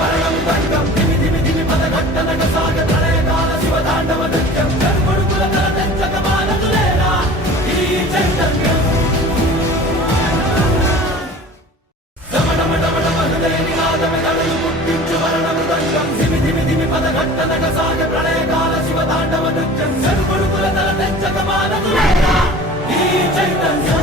మరణం దండం ధిమి ధిమి ధిమి పదఘట్టనక సాగ ప్రళయకాల శివతాండవ నృత్యం జన్మడుకుల తల తెచ్చక మానదులేరా ఈ చైతన్యం దమడమడమడమహృదయ నినాదమే తడలు పుట్టించు మరణం దండం ధిమి ధిమి ధిమి పదఘట్టనక సాగ ప్రళయకాల శివతాండవ నృత్యం జన్మడుకుల తల తెచ్చక మానదులేరా ఈ చైతన్యం